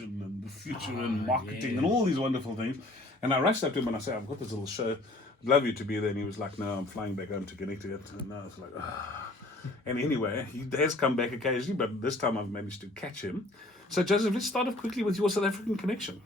disruption and the future and marketing and all these wonderful things. And I rushed up to him and I said, I've got this little show. I'd love you to be there. And he was like, no, I'm flying back home to Connecticut. And I was like, ah. And anyway, he has come back occasionally, but this time I've managed to catch him. So, Joseph, let's start off quickly with your South African connection.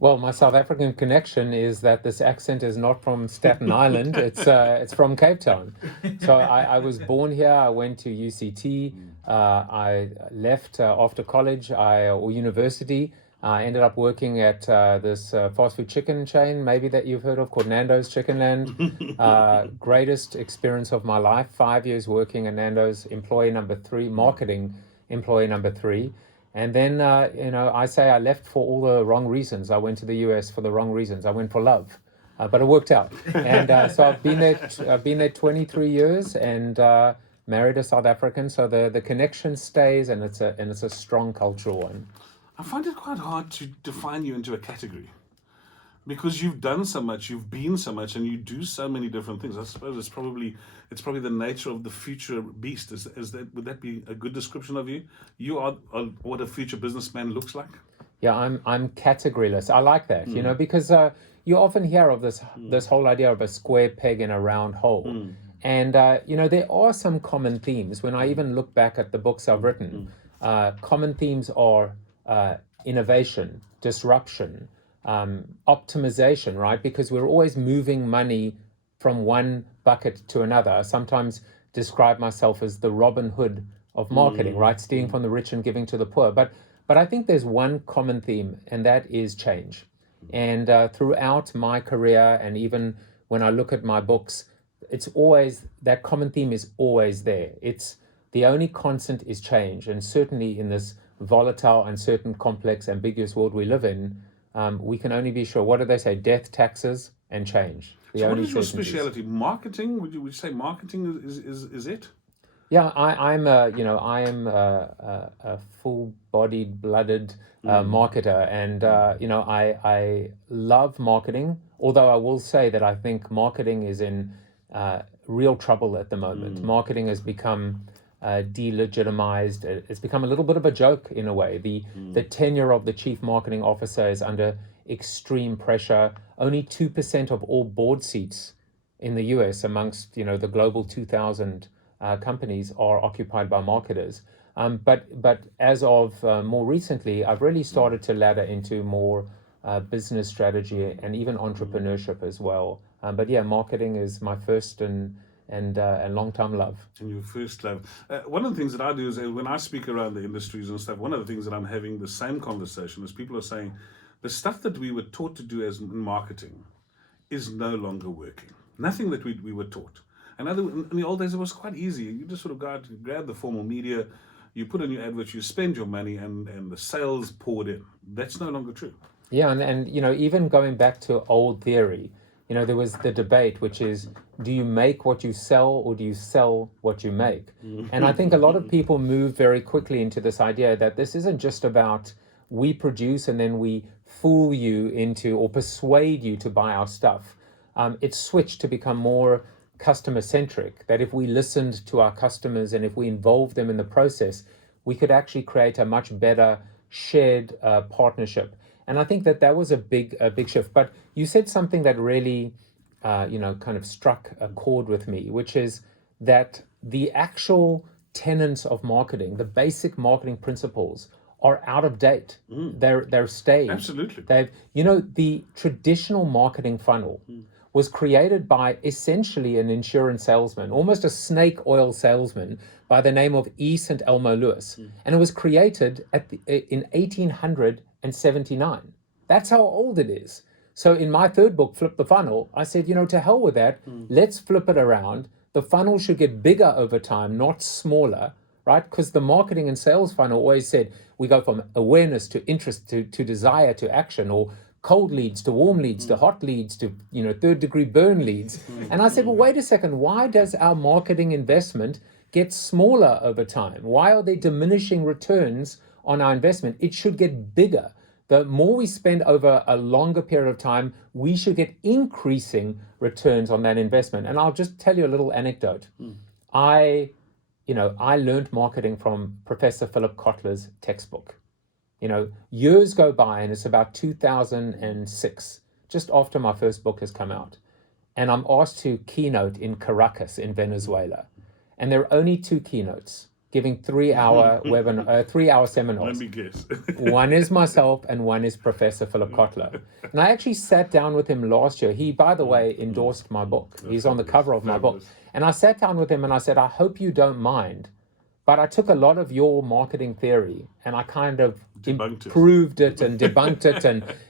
Well, my South African connection is that this accent is not from Staten Island. It's from Cape Town. So I was born here. I went to UCT. I left after college or university. I ended up working at this fast food chicken chain, maybe that you've heard of, called Nando's Chickenland. Greatest experience of my life. 5 years working at Nando's, employee number 3, marketing employee number 3. And then, I say I left for all the wrong reasons. I went to the US for the wrong reasons. I went for love, but it worked out. And so I've been there 23 years and married a South African. So the connection stays, and it's a strong cultural one. I find it quite hard to define you into a category because you've done so much, you've been so much, and you do so many different things. I suppose it's probably the nature of the future beast. Would that be a good description of you? You are what a future businessman looks like. Yeah, I'm categoryless. I like that, because you often hear of this whole idea of a square peg in a round hole. And, there are some common themes. When I even look back at the books I've written, common themes are innovation, disruption, optimization, right? Because we're always moving money from one bucket to another. I sometimes describe myself as the Robin Hood of marketing, right? Stealing from the rich and giving to the poor. But I think there's one common theme, and that is change. And throughout my career, and even when I look at my books, it's always, that common theme is always there. It's the only constant is change. And certainly in this volatile, uncertain, complex, ambiguous world we live in, we can only be sure. What do they say? Death, taxes, and change. So what is your speciality? Marketing? Would you say marketing is it? Yeah, I am a full-bodied, blooded marketer, and I love marketing. Although I will say that I think marketing is in real trouble at the moment. Marketing has become delegitimized. It's become a little bit of a joke in a way. The tenure of the chief marketing officer is under extreme pressure. Only 2% of all board seats in the US amongst the global 2,000 companies are occupied by marketers. But as of more recently, I've really started to ladder into more business strategy and even entrepreneurship as well. But yeah, marketing is my first and long-time love. And your first love. One of the things that I do is when I speak around the industries and stuff, one of the things that I'm having the same conversation is people are saying the stuff that we were taught to do as in marketing is no longer working. Nothing that we were taught. And in the old days, it was quite easy. You just sort of go out and grab the formal media, you put in your adverts, you spend your money, and the sales poured in. That's no longer true. Yeah, and even going back to old theory, there was the debate, which is, do you make what you sell or do you sell what you make? And I think a lot of people move very quickly into this idea that this isn't just about we produce and then we fool you into or persuade you to buy our stuff. It's switched to become more customer-centric, that if we listened to our customers and if we involved them in the process, we could actually create a much better shared partnership. And I think that was a big shift. But you said something that really, kind of struck a chord with me, which is that the actual tenets of marketing, the basic marketing principles, are out of date. They're staged. Absolutely. The traditional marketing funnel was created by essentially an insurance salesman, almost a snake oil salesman by the name of E. St. Elmo Lewis. And it was created in 1879. That's how old it is. So in my third book, Flip the Funnel, I said, to hell with that. Let's flip it around. The funnel should get bigger over time, not smaller, right? Because the marketing and sales funnel always said we go from awareness to interest to desire to action, or cold leads to warm leads to hot leads to third degree burn leads. And I said, well, wait a second, why does our marketing investment get smaller over time? Why are there diminishing returns on our investment? It should get bigger. The more we spend over a longer period of time, we should get increasing returns on that investment. And I'll just tell you a little anecdote. I learned marketing from Professor Philip Kotler's textbook. Years go by, and it's about 2006, just after my first book has come out. And I'm asked to keynote in Caracas in Venezuela. And there are only 2 keynotes giving 3-hour webinar, 3-hour seminars. Let me guess. One is myself and one is Professor Philip Kotler. And I actually sat down with him last year. He, by the way, endorsed my book. He's on the cover of my book. And I sat down with him and I said, I hope you don't mind, but I took a lot of your marketing theory and I kind of improved it and debunked it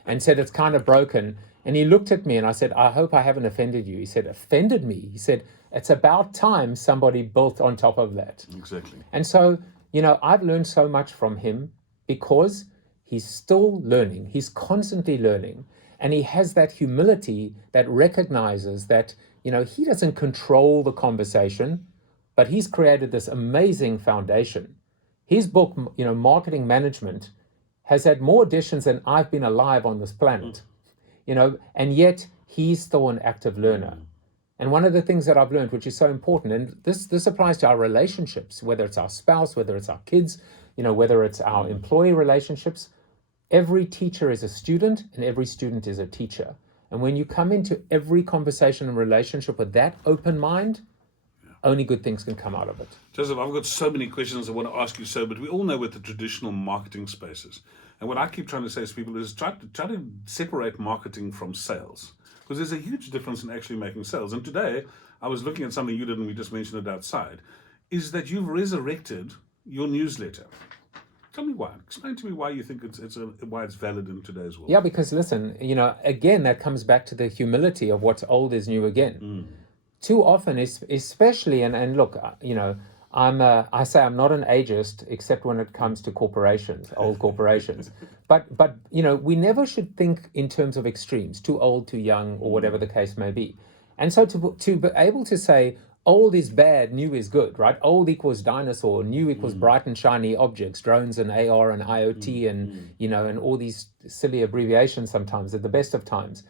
and said it's kind of broken. And he looked at me and I said, I hope I haven't offended you. He said, offended me? He said, it's about time somebody built on top of that. Exactly. And so, I've learned so much from him because he's still learning. He's constantly learning. And he has that humility that recognizes that, he doesn't control the conversation, but he's created this amazing foundation. His book, Marketing Management, has had more editions than I've been alive on this planet. And yet he's still an active learner. And one of the things that I've learned, which is so important, and this applies to our relationships, whether it's our spouse, whether it's our kids, whether it's our employee relationships, every teacher is a student and every student is a teacher. And when you come into every conversation and relationship with that open mind, only good things can come out of it. Joseph, I've got so many questions I want to ask you, but we all know what the traditional marketing space is. And what I keep trying to say to people is try to separate marketing from sales. Because there's a huge difference in actually making sales. And today, I was looking at something you did, and we just mentioned it outside, is that you've resurrected your newsletter. Tell me why. Explain to me why you think why it's valid in today's world. Yeah, because listen, again, that comes back to the humility of what's old is new again. Too often, especially, and look, I say I'm not an ageist, except when it comes to corporations, old corporations. But we never should think in terms of extremes, too old, too young, or whatever the case may be. And so to be able to say old is bad, new is good, right? Old equals dinosaur, new equals bright and shiny objects, drones and AR and IoT and and all these silly abbreviations sometimes at the best of times.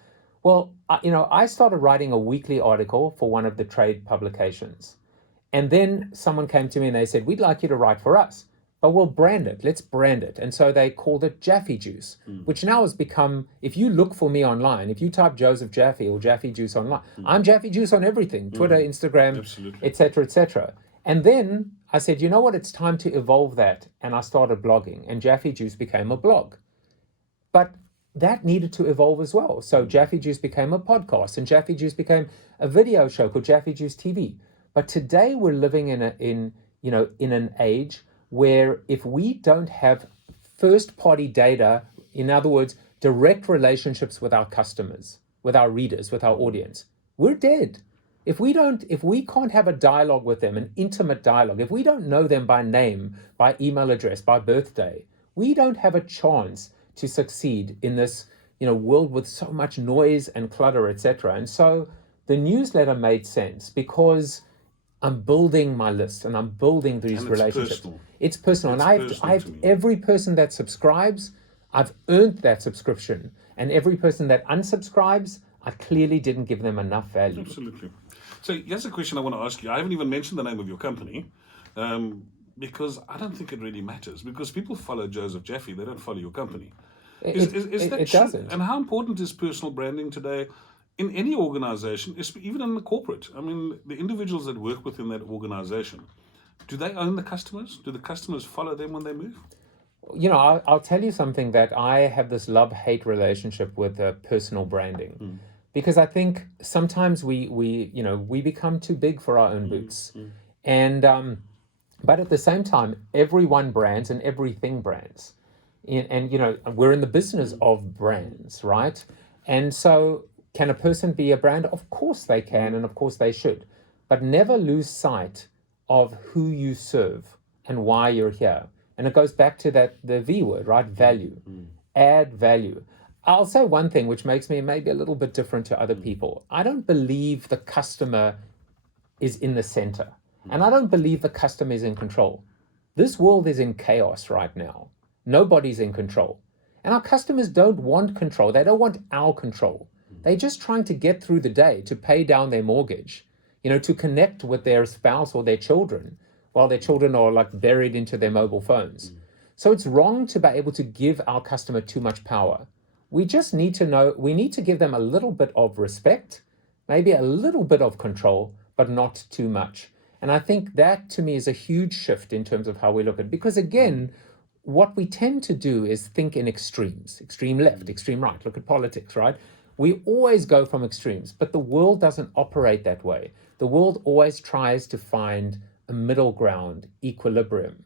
Well, I started writing a weekly article for one of the trade publications. And then someone came to me and they said, we'd like you to write for us, but we'll brand it. Let's brand it. And so they called it Jaffe Juice, which now has become, if you look for me online, if you type Joseph Jaffe or Jaffe Juice online, I'm Jaffe Juice on everything, Twitter, Instagram, etc., etc. And then I said, you know what, it's time to evolve that. And I started blogging and Jaffe Juice became a blog. But that needed to evolve as well. So Jaffe Juice became a podcast and Jaffe Juice became a video show called Jaffe Juice TV. But today we're living in an age where if we don't have first-party data, in other words, direct relationships with our customers, with our readers, with our audience, we're dead. If we can't have a dialogue with them, an intimate dialogue, if we don't know them by name, by email address, by birthday, we don't have a chance to succeed in this, world with so much noise and clutter, etc. And so the newsletter made sense because I'm building my list and I'm building these relationships. Personal. It's personal. And I've every person that subscribes, I've earned that subscription. And every person that unsubscribes, I clearly didn't give them enough value. Absolutely. So here's a question I want to ask you. I haven't even mentioned the name of your company because I don't think it really matters, because people follow Joseph Jaffe, they don't follow your company. It doesn't. And how important is personal branding today in any organization, even in the corporate? I mean, the individuals that work within that organization, do they own the customers? Do the customers follow them when they move? I'll tell you something, that I have this love-hate relationship with personal branding. Because I think sometimes we become too big for our own boots. And but at the same time, everyone brands and everything brands. And we're in the business of brands, right? And so can a person be a brand? Of course they can, and of course they should. But never lose sight of who you serve and why you're here. And it goes back to the V word, right? Value. Add value. I'll say one thing which makes me maybe a little bit different to other people. I don't believe the customer is in the center. And I don't believe the customer is in control. This world is in chaos right now. Nobody's in control. And our customers don't want control. They don't want our control. They're just trying to get through the day, to pay down their mortgage, to connect with their spouse or their children while their children are like buried into their mobile phones. So it's wrong to be able to give our customer too much power. We just need to know, we need to give them a little bit of respect, maybe a little bit of control, but not too much. And I think that to me is a huge shift in terms of how we look at it. Because again, what we tend to do is think in extremes, extreme left, extreme right. Look at politics, right? We always go from extremes, but the world doesn't operate that way. The world always tries to find a middle ground, equilibrium.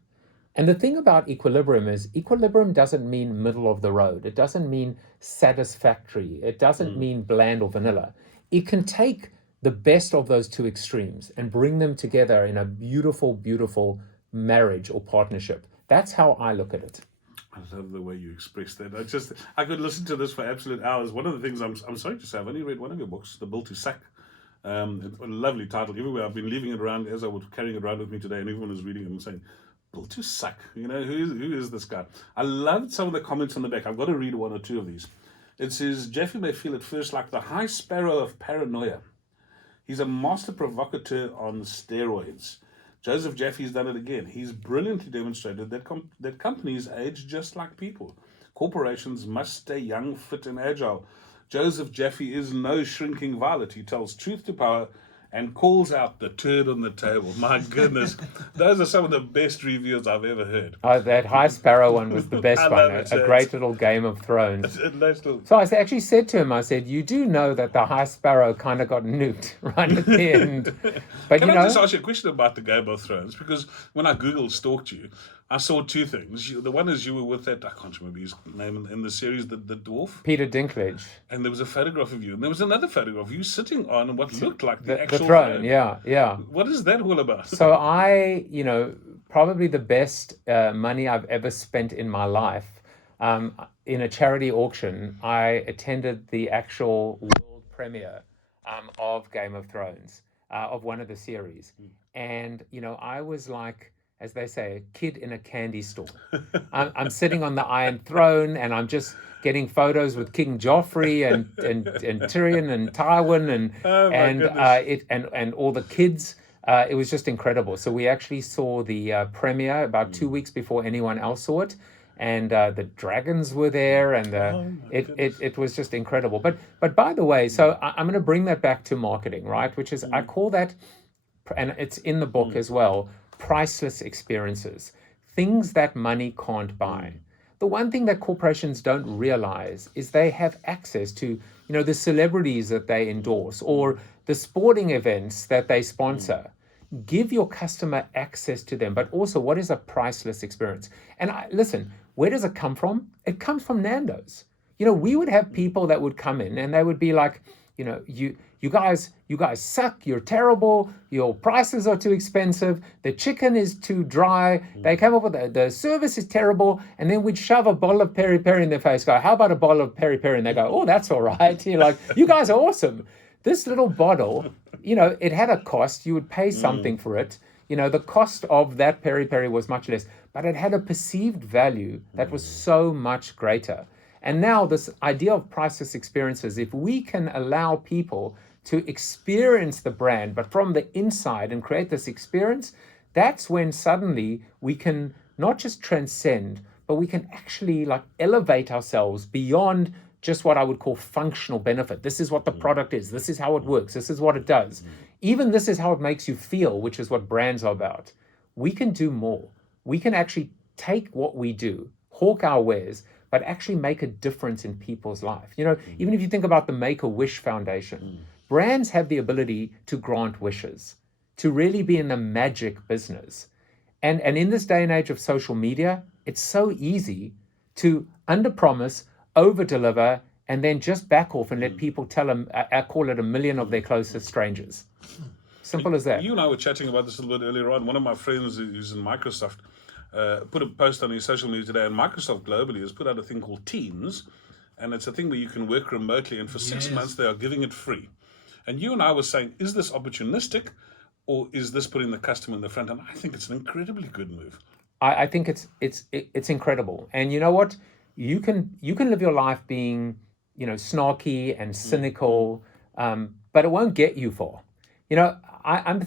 And the thing about equilibrium is equilibrium doesn't mean middle of the road. It doesn't mean satisfactory. It doesn't mean bland or vanilla. It can take the best of those two extremes and bring them together in a beautiful, beautiful marriage or partnership. That's how I look at it. I love the way you express that. I could listen to this for absolute hours. One of the things I'm sorry to say, I've only read one of your books, The Bull to Sack. It's a lovely title. Everywhere I've been leaving it around as I was carrying it around with me today, and everyone was reading it and saying, "Bull to Sack." You know, who is this guy? I loved some of the comments on the back. I've got to read one or two of these. It says, Jeffy may feel at first like the high sparrow of paranoia. He's a master provocateur on steroids. Joseph Jaffe's done it again. He's brilliantly demonstrated that companies age just like people. Corporations must stay young, fit, and agile. Joseph Jaffe is no shrinking violet. He tells truth to power and calls out the turd on the table. My goodness, those are some of the best reviews I've ever heard. Oh, that High Sparrow one was the best I one. love it, A great little Game of Thrones. Nice little- So I actually said to him, I said, you do know that the High Sparrow kind of got nuked right at the end. But Can you I know, just ask you a question about the Game of Thrones? Because when I Googled stalked you, I saw two things. The one is you were with that, I can't remember his name in the series, the dwarf. Peter Dinklage. And there was a photograph of you. And there was another photograph of you sitting on what looked like the The actual throne, yeah. What is that all about? So probably the best money I've ever spent in my life. In a charity auction, I attended the actual world premiere of Game of Thrones, of one of the series. And, I was like, as they say, a kid in a candy store. I'm sitting on the Iron Throne and I'm just getting photos with King Joffrey and Tyrion and Tywin and all the kids. It was just incredible. So we actually saw the premiere about 2 weeks before anyone else saw it, and the dragons were there, and it was just incredible. But by the way, so I'm going to bring that back to marketing, right? Which is I call that, and it's in the book as well, priceless experiences, things that money can't buy. The one thing that corporations don't realize is they have access to, the celebrities that they endorse or the sporting events that they sponsor. Give your customer access to them, but also what is a priceless experience? And listen, where does it come from? It comes from Nando's. We would have people that would come in and they would be like, you guys suck, you're terrible, your prices are too expensive, the chicken is too dry, they came up with the service is terrible, and then we'd shove a bottle of peri peri in their face, go, how about a bottle of peri peri? And they go, oh, that's all right. You're like, you guys are awesome. This little bottle, it had a cost, you would pay something for it. The cost of that peri peri was much less, but it had a perceived value that was so much greater. And now this idea of priceless experiences, if we can allow people to experience the brand, but from the inside and create this experience, that's when suddenly we can not just transcend, but we can actually elevate ourselves beyond just what I would call functional benefit. This is what the product is. This is how it works. This is what it does. Even this is how it makes you feel, which is what brands are about. We can do more. We can actually take what we do, hawk our wares, but actually make a difference in people's life. Even if you think about the Make-A-Wish Foundation, brands have the ability to grant wishes, to really be in the magic business. And in this day and age of social media, it's so easy to underpromise, overdeliver, and then just back off and let people call it 1 million of their closest strangers. Simple as that. You and I were chatting about this a little bit earlier on. One of my friends who's in Microsoft put a post on his social media today, and Microsoft globally has put out a thing called Teams, and it's a thing where you can work remotely, and for 6 months they are giving it free. And you and I were saying, is this opportunistic, or is this putting the customer in the front? And I think it's an incredibly good move. I think it's incredible. And you know what? You can live your life being snarky and cynical, but it won't get you far. I'm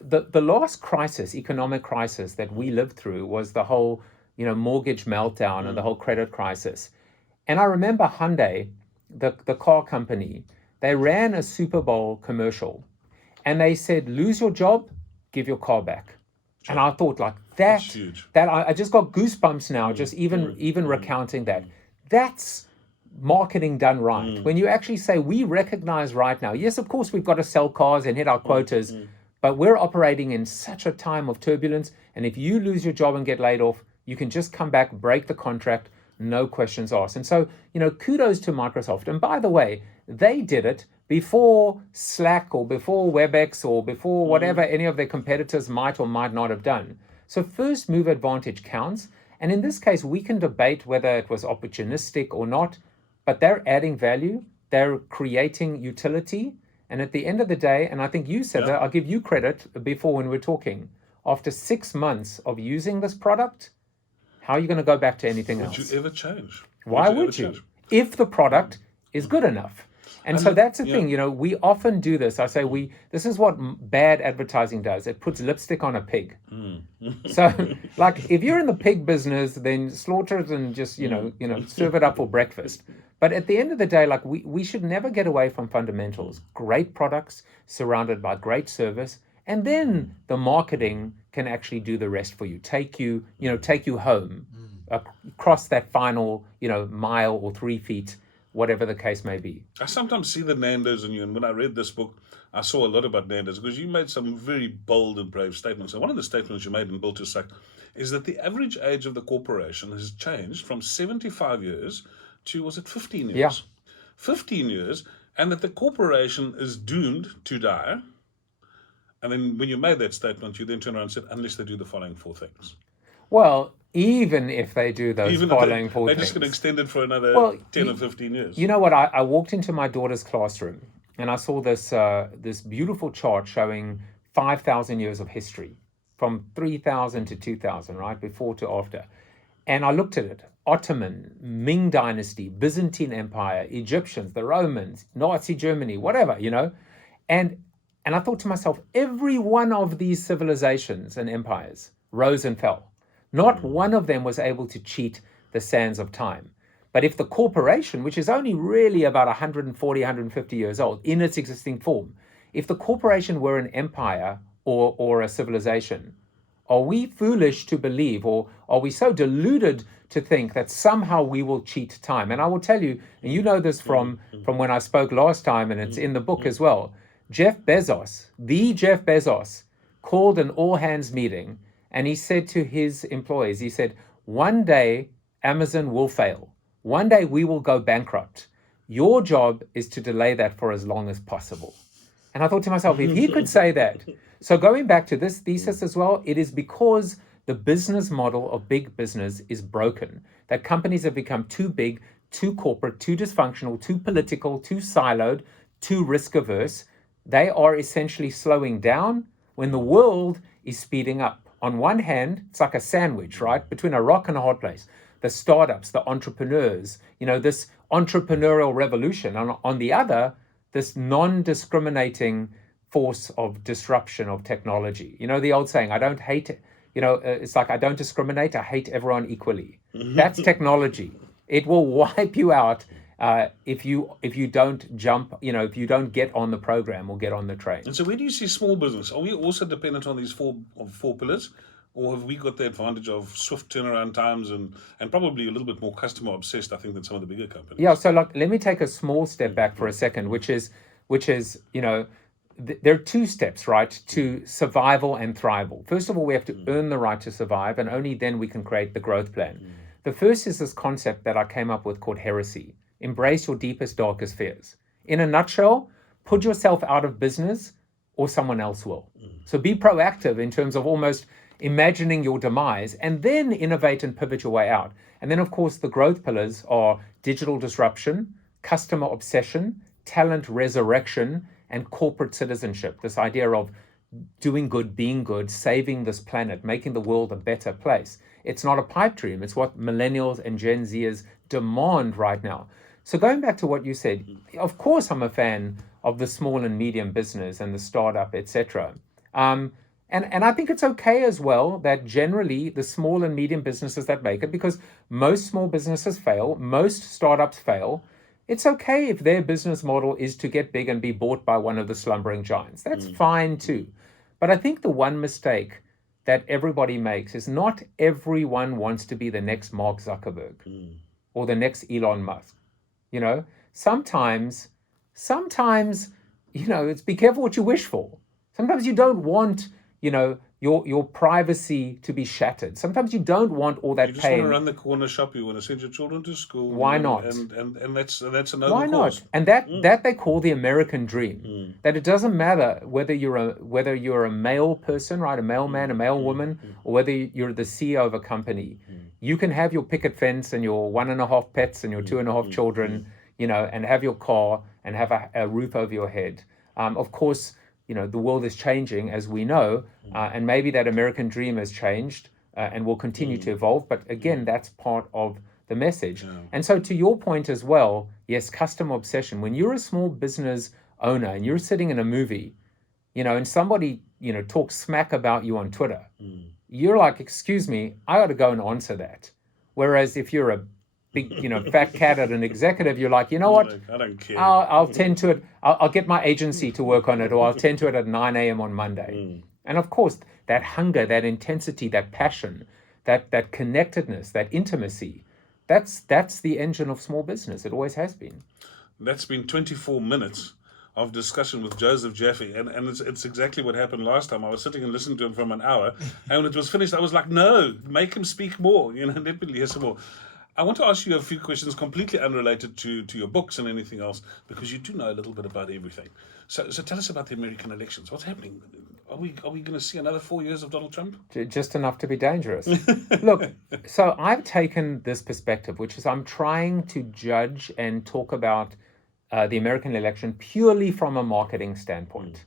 the last crisis, economic crisis that we lived through was the whole mortgage meltdown and the whole credit crisis. And I remember Hyundai, the car company, they ran a Super Bowl commercial and they said, lose your job, give your car back. And I thought like That's huge. that I just got goosebumps now, just even recounting that. That's marketing done right. When you actually say, we recognize right now, yes, of course, we've got to sell cars and hit our quotas, but we're operating in such a time of turbulence. And if you lose your job and get laid off, you can just come back, break the contract, no questions asked. And so, kudos to Microsoft. And by the way, they did it before Slack or before WebEx or before whatever any of their competitors might or might not have done. So first move advantage counts. And in this case, we can debate whether it was opportunistic or not, but they're adding value, they're creating utility. And at the end of the day, and I think you said that, I'll give you credit before when we're talking, after 6 months of using this product, how are you going to go back to anything else? Would you ever change? Why would you? If the product is good enough. And so that's the thing, we often do this. I say this is what bad advertising does. It puts lipstick on a pig. So like if you're in the pig business, then slaughter it and just, serve it up for breakfast. But at the end of the day, like we should never get away from fundamentals. Great products surrounded by great service. And then the marketing can actually do the rest for you. Take you home across that final, mile or 3 feet, whatever the case may be. I sometimes see the Nando's in you, and when I read this book, I saw a lot about Nando's because you made some very bold and brave statements. And one of the statements you made in Built to Suck is that the average age of the corporation has changed from 75 years to, was it 15 years? Yeah. 15 years, and that the corporation is doomed to die. And then when you made that statement, you then turned around and said, unless they do the following 4 things. Well, even if they do those following 4 they're things. just going to extend it for another 10 or 15 years. You know what? I walked into my daughter's classroom and I saw this beautiful chart showing 5,000 years of history from 3,000 to 2,000, right? Before to after. And I looked at it. Ottoman, Ming Dynasty, Byzantine Empire, Egyptians, the Romans, Nazi Germany, whatever, And I thought to myself, every one of these civilizations and empires rose and fell. Not one of them was able to cheat the sands of time. But if the corporation, which is only really about 140, 150 years old in its existing form, if the corporation were an empire or a civilization, are we foolish to believe, or are we so deluded to think that somehow we will cheat time? And I will tell you, and you know this from when I spoke last time, and it's in the book as well, Jeff Bezos, called an all-hands meeting, and he said to his employees, he said, one day Amazon will fail. One day we will go bankrupt. Your job is to delay that for as long as possible. And I thought to myself, if he could say that. So going back to this thesis as well, it is because the business model of big business is broken, that companies have become too big, too corporate, too dysfunctional, too political, too siloed, too risk averse. They are essentially slowing down when the world is speeding up. On one hand, it's like a sandwich, right? Between a rock and a hard place. The startups, the entrepreneurs, this entrepreneurial revolution. And on the other, this non-discriminating force of disruption of technology. The old saying, I don't hate it. It's like, I don't discriminate. I hate everyone equally. That's technology. It will wipe you out if you don't jump, if you don't get on the program or get on the train. And so where do you see small business? Are we also dependent on these four pillars? Or have we got the advantage of swift turnaround times and probably a little bit more customer obsessed, I think, than some of the bigger companies? Yeah, so let me take a small step back for a second, which is there are 2 steps, right, to survival and thrival. First of all, we have to earn the right to survive, and only then we can create the growth plan. The first is this concept that I came up with called heresy. Embrace your deepest, darkest fears. In a nutshell, put yourself out of business or someone else will. So be proactive in terms of almost imagining your demise, and then innovate and pivot your way out. And then, of course, the growth pillars are digital disruption, customer obsession, talent resurrection, and corporate citizenship. This idea of doing good, being good, saving this planet, making the world a better place. It's not a pipe dream. It's what millennials and Gen Zers demand right now. So going back to what you said, of course I'm a fan of the small and medium business and the startup, etc. And I think it's okay as well that generally the small and medium businesses that make it, because most small businesses fail, most startups fail. It's okay if their business model is to get big and be bought by one of the slumbering giants. That's fine too. But I think the one mistake that everybody makes is not everyone wants to be the next Mark Zuckerberg or the next Elon Musk. You know, sometimes, it's be careful what you wish for. Sometimes you don't want, your privacy to be shattered. Sometimes you don't want all that You just want to pain. run the corner shop. You want to send your children to school. Why not? And that's a noble Why cause. not? And that they call the American dream. That it doesn't matter whether you're a male person, right, a male man, a male woman, or whether you're the CEO of a company. You can have your picket fence and your 1.5 pets and your 2.5 children, and have your car and have a roof over your head. Of course, the world is changing, as we know, and maybe that American dream has changed and will continue to evolve. But again, that's part of the message. And so, to your point as well, yes, customer obsession. When you're a small business owner and you're sitting in a movie, and somebody, talks smack about you on Twitter, you're like, excuse me, I got to go and answer that. Whereas if you're a big, fat cat at an executive, you're like, you know what? I don't care. I'll tend to it. I'll get my agency to work on it, or I'll tend to it at 9 a.m. on Monday. And of course, that hunger, that intensity, that passion, that connectedness, that intimacy, that's the engine of small business. It always has been. That's been 24 minutes of discussion with Joseph Jaffe, and it's exactly what happened last time. I was sitting and listening to him from an hour, and when it was finished, I was like, no, make him speak more, let me hear some more. I want to ask you a few questions completely unrelated to your books and anything else, because you do know a little bit about everything. So tell us about the American elections. What's happening? Are we going to see another 4 years of Donald Trump? Just enough to be dangerous. Look, so I've taken this perspective, which is I'm trying to judge and talk about the American election purely from a marketing standpoint.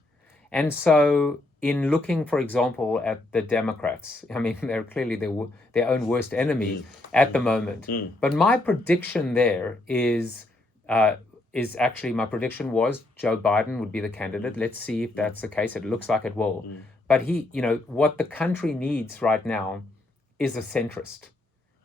And so in looking, for example, at the Democrats, I mean, they're clearly their own worst enemy at the moment. But my prediction there is actually, my prediction was Joe Biden would be the candidate. Let's see if that's the case. It looks like it will. But what the country needs right now is a centrist,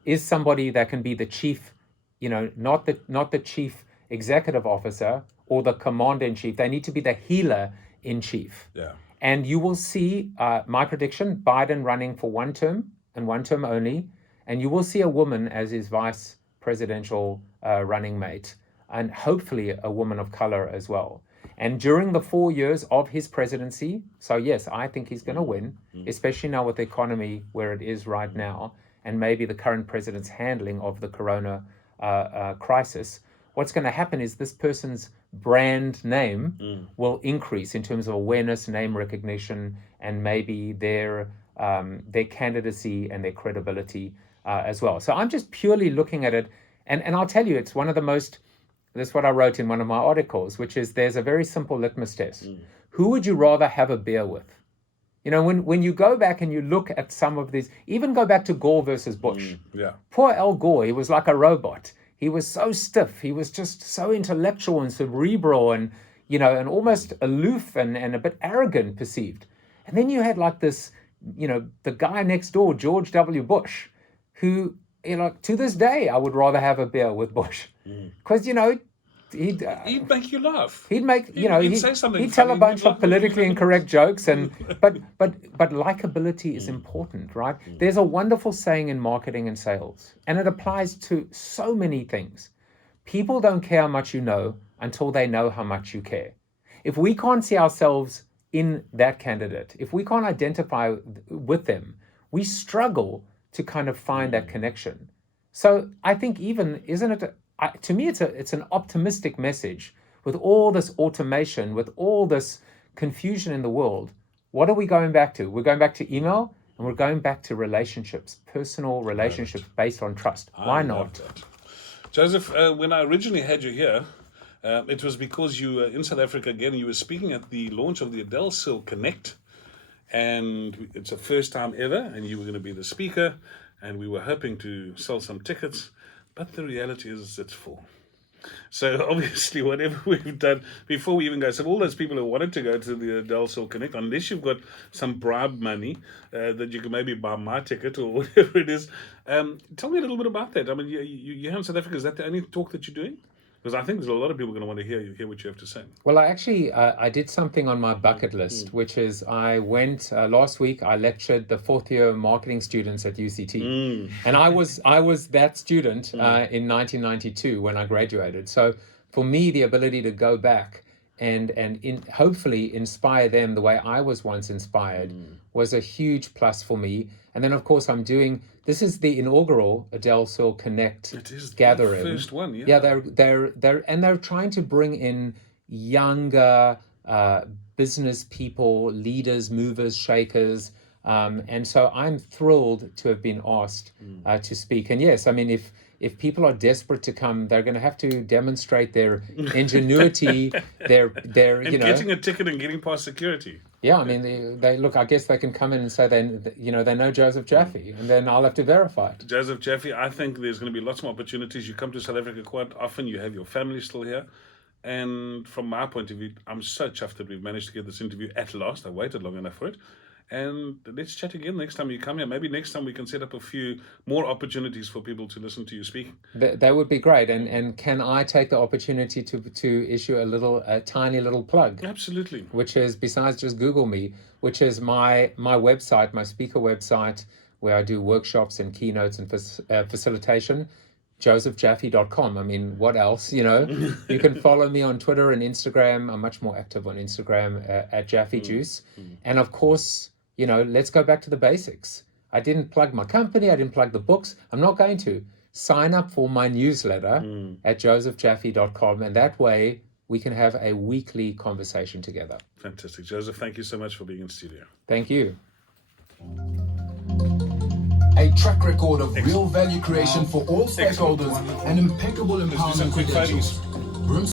is somebody that can be the chief, not the chief executive officer or the commander in chief. They need to be the healer in chief. Yeah. And you will see my prediction: Biden running for one term and one term only, and you will see a woman as his vice presidential running mate, and hopefully a woman of color as well. And during the 4 years of his presidency, so yes, I think he's going to win, especially now with the economy where it is right now, and maybe the current president's handling of the corona crisis. What's going to happen is this person's brand name will increase in terms of awareness, name recognition, and maybe their candidacy and their credibility as well. So I'm just purely looking at it, and I'll tell you, it's one of the most. This is what I wrote in one of my articles, which is there's a very simple litmus test. Who would you rather have a beer with? When you go back and you look at some of these, even go back to Gore versus Bush. Yeah. Poor Al Gore, he was like a robot. He was so stiff. He was just so intellectual and cerebral and, and almost aloof and a bit arrogant perceived. And then you had like this, the guy next door, George W. Bush, who, to this day, I would rather have a beer with Bush. Because, He'd make you laugh. He'd make, He'd say something he'd tell a funny. bunch of politically incorrect jokes, but likability is important, right? There's a wonderful saying in marketing and sales, and it applies to so many things. People don't care how much you know until they know how much you care. If we can't see ourselves in that candidate, if we can't identify with them, we struggle to kind of find that connection. So I think isn't it? To me, it's an optimistic message with all this automation, with all this confusion in the world. What are we going back to? We're going back to email, and we're going back to relationships, personal relationships based on trust. Why not? Joseph, when I originally had you here, it was because you were in South Africa again. You were speaking at the launch of the Adelsil Connect, and it's a first time ever, and you were going to be the speaker, and we were hoping to sell some tickets. But the reality is it's full. So obviously, whatever we've done before we even go, so all those people who wanted to go to the Del Sol Connect, unless you've got some bribe money that you can maybe buy my ticket or whatever it is, tell me a little bit about that. I mean, you're here in South Africa. Is that the only talk that you're doing? Because I think there's a lot of people going to want to hear what you have to say. Well, I did something on my bucket list, which is I went last week. I lectured the fourth year marketing students at UCT, and I was that student in 1992 when I graduated. So for me, the ability to go back and hopefully inspire them the way I was once inspired was a huge plus for me. And then, of course, this is the inaugural Del Sol Connect gathering. The first one, yeah. Yeah, they're trying to bring in younger business people, leaders, movers, shakers, and so I'm thrilled to have been asked to speak. And yes, I mean, if people are desperate to come, they're going to have to demonstrate their ingenuity, their getting a ticket and getting past security. Yeah, I mean, they look. I guess they can come in and say they know Joseph Jaffe, and then I'll have to verify it. Joseph Jaffe, I think there's going to be lots more opportunities. You come to South Africa quite often. You have your family still here, and from my point of view, I'm so chuffed that we've managed to get this interview at last. I waited long enough for it. And let's chat again next time you come here. Maybe next time we can set up a few more opportunities for people to listen to you speak. That would be great. And can I take the opportunity to issue a tiny little plug? Absolutely. Which is, besides just Google me, which is my website, my speaker website, where I do workshops and keynotes and facilitation, josephjaffe.com. I mean, what else? You can follow me on Twitter and Instagram. I'm much more active on Instagram at Jaffe Juice. And of course, let's go back to the basics. I didn't plug my company. I didn't plug the books. I'm not going to. Sign up for my newsletter at josephjaffe.com. And that way we can have a weekly conversation together. Fantastic. Joseph, thank you so much for being in studio. Thank you. A track record of real value creation for all stakeholders and impeccable empowerment credentials.